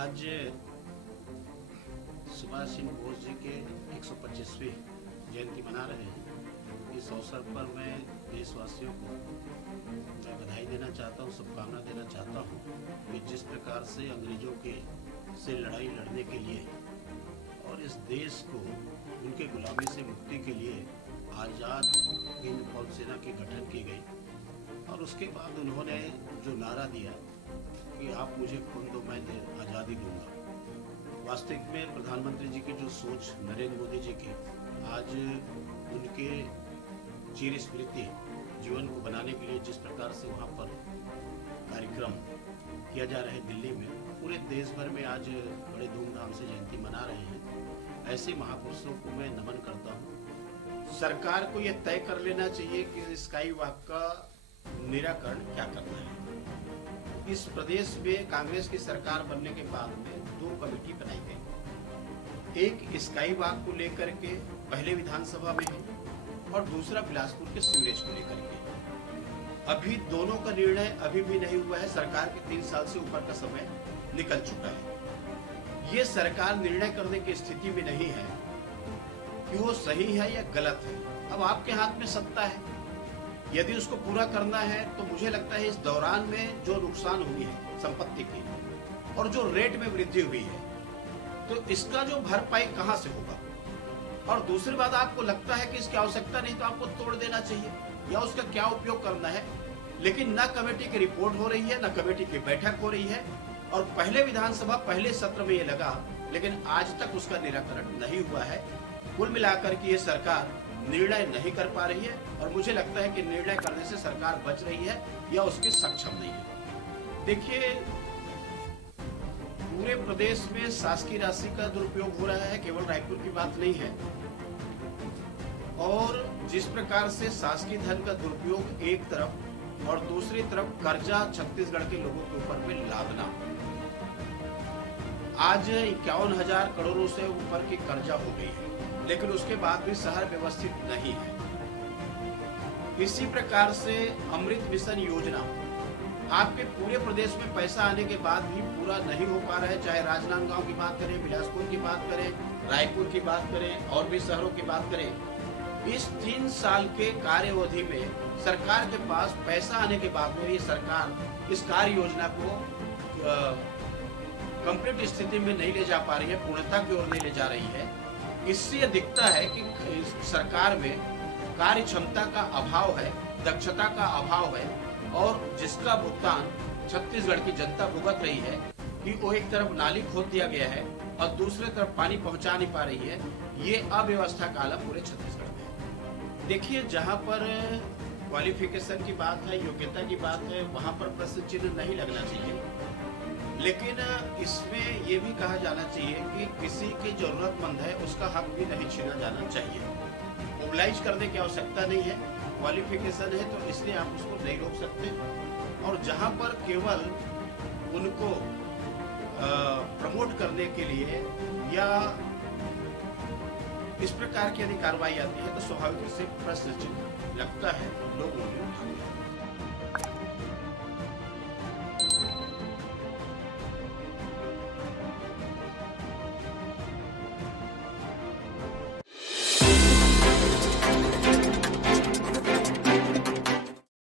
आज सुभाष चंद्र बोस जी के 125वीं जयंती मना रहे हैं। इस अवसर पर मैं देशवासियों को बधाई देना चाहता हूँ, शुभकामना देना चाहता हूँ कि जिस प्रकार से अंग्रेजों से लड़ाई लड़ने के लिए और इस देश को उनके गुलामी से मुक्ति के लिए आज़ाद हिंद फौज सेना की गठन की गई और उसके बाद उन्होंने जो नारा दिया कि आप मुझे खून दो, मैं आज़ादी दूंगा। वास्तविक में प्रधानमंत्री जी की जो सोच नरेंद्र मोदी जी की, आज उनके चिर स्मृति जीवन को बनाने के लिए जिस प्रकार से वहाँ पर कार्यक्रम किया जा रहा है दिल्ली में, पूरे देश भर में आज बड़े धूमधाम से जयंती मना रहे हैं। ऐसे महापुरुषों को मैं नमन करता हूँ। सरकार को यह तय कर लेना चाहिए कि स्काई वॉक का निराकरण क्या करना है। इस प्रदेश में कांग्रेस की सरकार बनने के बाद में 2 कमेटी बनाई गई, एक स्काई वॉक को लेकर के पहले विधानसभा में है और दूसरा बिलासपुर के सीवरेज को लेकर के। अभी दोनों का निर्णय अभी भी नहीं हुआ है। सरकार के 3 साल से ऊपर का समय निकल चुका है। ये सरकार निर्णय करने की स्थिति में नहीं है कि वो सही है या गलत है। अब आपके हाथ में सत्ता है, यदि उसको पूरा करना है तो मुझे लगता है इस दौरान में जो नुकसान हुई है संपत्ति की और जो रेट में वृद्धि हुई है, तो इसका जो भरपाई कहां से होगा। और दूसरी बात, आपको लगता है कि इसकी आवश्यकता नहीं तो आपको तोड़ देना चाहिए या उसका क्या उपयोग करना है। लेकिन न कमेटी की रिपोर्ट हो रही है, न कमेटी की बैठक हो रही है और पहले विधानसभा पहले सत्र में ये लगा, लेकिन आज तक उसका निराकरण नहीं हुआ है। कुल मिलाकर के ये सरकार निर्णय नहीं कर पा रही है और मुझे लगता है कि निर्णय करने से सरकार बच रही है या उसके सक्षम नहीं है। देखिए, पूरे प्रदेश में शासकीय राशि का दुरुपयोग हो रहा है, केवल रायपुर की बात नहीं है। और जिस प्रकार से शासकीय धन का दुरुपयोग एक तरफ और दूसरी तरफ कर्जा छत्तीसगढ़ के लोगों के ऊपर में लादना, आज 51,000 करोड़ से ऊपर की कर्जा हो गई है, लेकिन उसके बाद भी शहर व्यवस्थित नहीं है। इसी प्रकार से अमृत मिशन योजना आपके पूरे प्रदेश में पैसा आने के बाद भी पूरा नहीं हो पा रहा है। चाहे राजनांदगांव की बात करें, बिलासपुर की बात करें, रायपुर की बात करें और भी शहरों की बात करें, इस 3 साल के कार्यावधि में सरकार के पास पैसा आने के बाद में ये सरकार इस कार्य योजना को कंप्लीट स्थिति में नहीं ले जा पा रही है, पूर्णता की ओर नहीं ले जा रही है। इससे यह दिखता है कि सरकार में कार्य क्षमता का अभाव है, दक्षता का अभाव है और जिसका भुगतान छत्तीसगढ़ की जनता भुगत रही है कि वो एक तरफ नाली खोद दिया गया है और दूसरे तरफ पानी पहुंचा नहीं पा रही है। ये अव्यवस्था का आलम पूरे छत्तीसगढ़ में है। देखिए, जहां पर क्वालिफिकेशन की बात है, योग्यता की बात है, वहां पर प्रश्न चिन्ह नहीं लगना चाहिए। लेकिन इसमें ये भी कहा जाना चाहिए कि किसी की जरूरतमंद है उसका हक भी नहीं छीना जाना चाहिए। मोबिलाइज करने की आवश्यकता नहीं है, क्वालिफिकेशन है तो इसलिए आप उसको नहीं रोक सकते। और जहां पर केवल उनको प्रमोट करने के लिए या इस प्रकार की यदि कार्रवाई आती है तो स्वाभाविक रूप से प्रश्न चिन्ह लगता है, लोग उन्हें उठाते हैं।